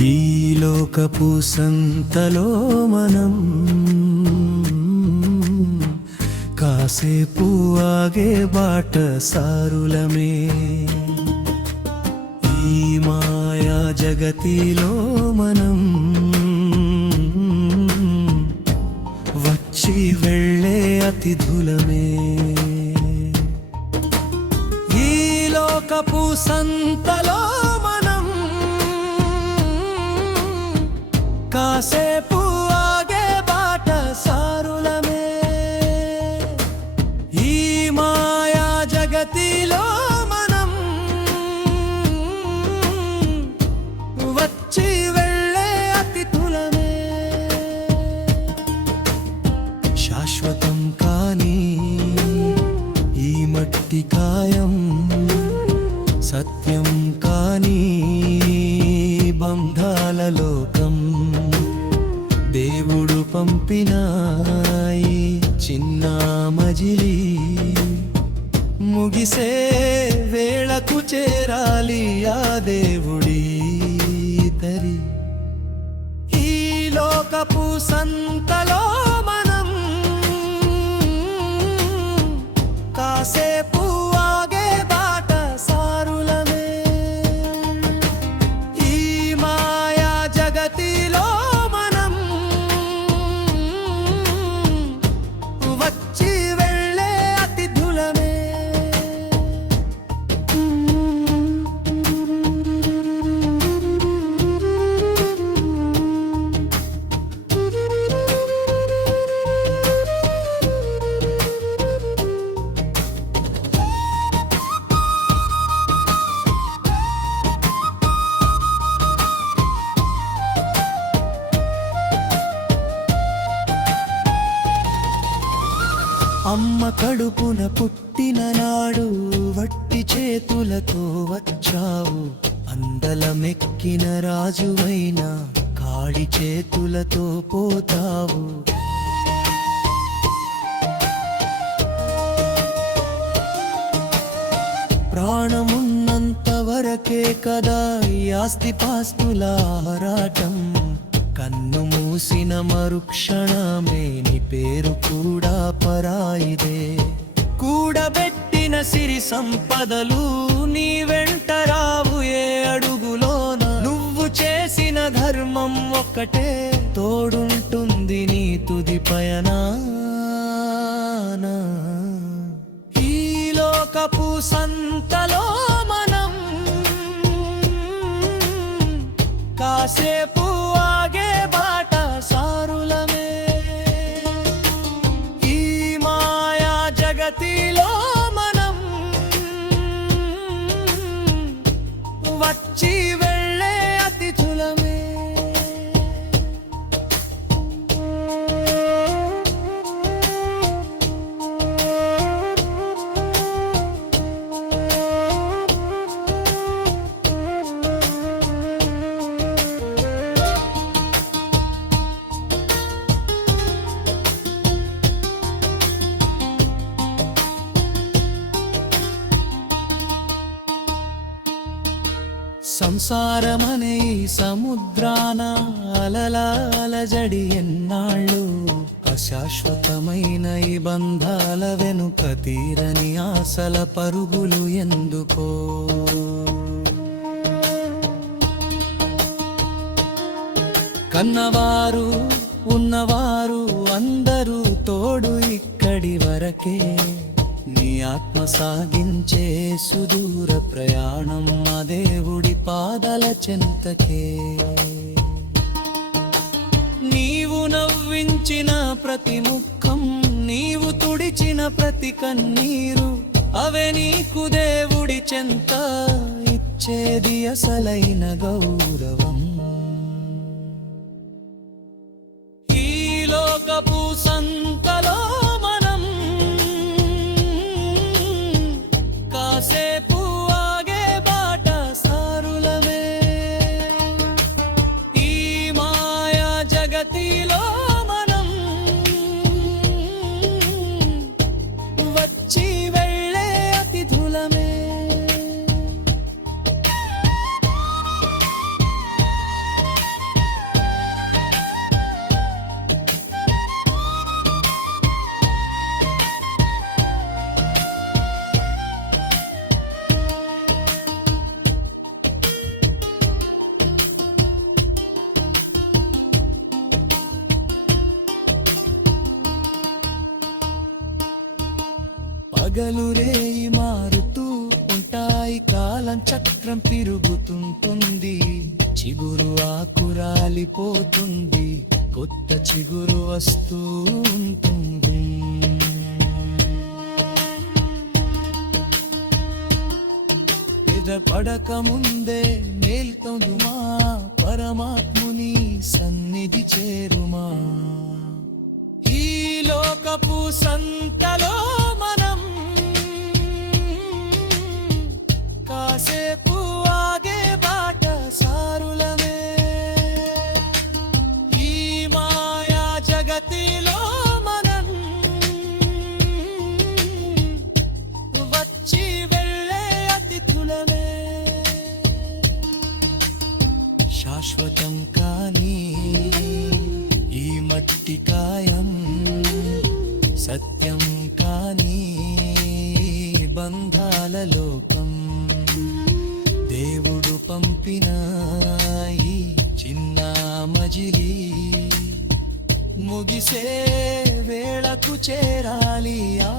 ఈ లోకపు సంతలో మనం కాసేపు ఆగే బాట సారులమే. ఈ మాయా జగతిలో మనం వచ్చి వెళ్ళే అతిథులమే ఈ లోకపు సంతలో కాసేపు ఆగే బాట సారులమే. ఈ మాయా జగతిలో మనం వచ్చి వెళ్ళే అతిథులమే. శాశ్వతం కాని ఈ మట్టి కాయం మజిలి ముగిసే వేళకు చేరాలి ఆ దేవుడి తరి. ఈ లోకపు సంత అమ్మ కడుపున పుట్టిన నాడు వట్టి చేతులతో వచ్చావు. అందలమెక్కిన రాజువైన కాళి చేతులతో పోతావు. ప్రాణమున్నంత వరకే కదా ఆస్తి పాస్తుల ఆరాటం. కన్ను మూసిన మరుక్షణమే నీ పేరు కూడా పరాయిదే. కూడబెట్టిన సిరి సంపదలు నీ వెంట రావు ఏ అడుగులోన. నువ్వు చేసిన ధర్మం ఒక్కటే తోడుంటుంది నీ తుది పయనాన. ఈ లోకపు సంతలో మనం కాసేపు జగతిలో సంసారమనే ఈ సముద్రాన అలలాలజడి ఎన్నాళ్ళు? అశాశ్వతమైన ఈ బంధాల వెనుక తీరని ఆశల పరుగులు ఎందుకో? కన్నవారు ఉన్నవారు అందరూ తోడు ఇక్కడి వరకే. సాగించే సుదూర ప్రయాణం మా దేవుడి పాదల చెంతకే. నీవు నవ్వించిన ప్రతి ముఖం నీవు తుడిచిన ప్రతి కన్నీరు అవే నీకు దేవుడి చెంత ఇచ్చేది అసలైన గౌరవం. పగలు రేయి మారుతూ ఉంటాయి కాలం చక్రం తిరుగుతుంటుంది. చిగురు ఆకురాలిపోతుంది కొత్త చిగురు వస్తూ ఉంటుంది. పడక ముందే మేల్కొందుమా పరమాత్ముని సన్నిధి చేరుమా. ఈ లోకపు సంత సత్యం కానీ బంధాల లోకం. దేవుడు పంపిన ఈ చిన్న మజిలి ముగిసే వేళకు చేరాలి ఆ